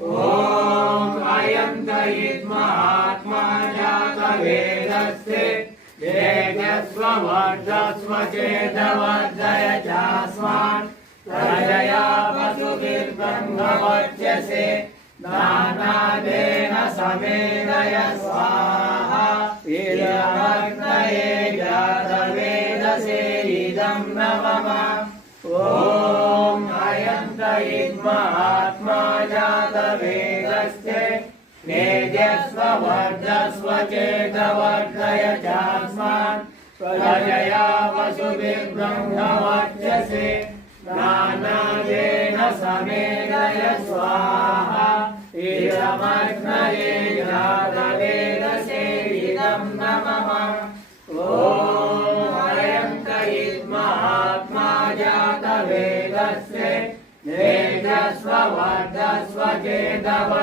ॐ अयं तयिद्महात्मा जातवेदस्ते तेजस्व वर्धस्व चेदवर्धय चास्मान् प्रजया वसुभिर्ब्रह्मवर्चसे दानादेन समेदय स्वाहा इदमग्नये जातवेदसे इदं न मम ॐ अयं तयिद्महात्मा जातवेदस्ते तेजस्व वर्धस्व चेदवर्धय चास्मान् प्रजया वसुभिर्ब्रह्मवर्चसे दानादेन समेदय स्वाहा इदमग्नये जातवेदसे इदं न मम ॐ अयं तयिद्महात्मा जातवेदस्ते तेजस्व वर्धस्व चेदवर्धय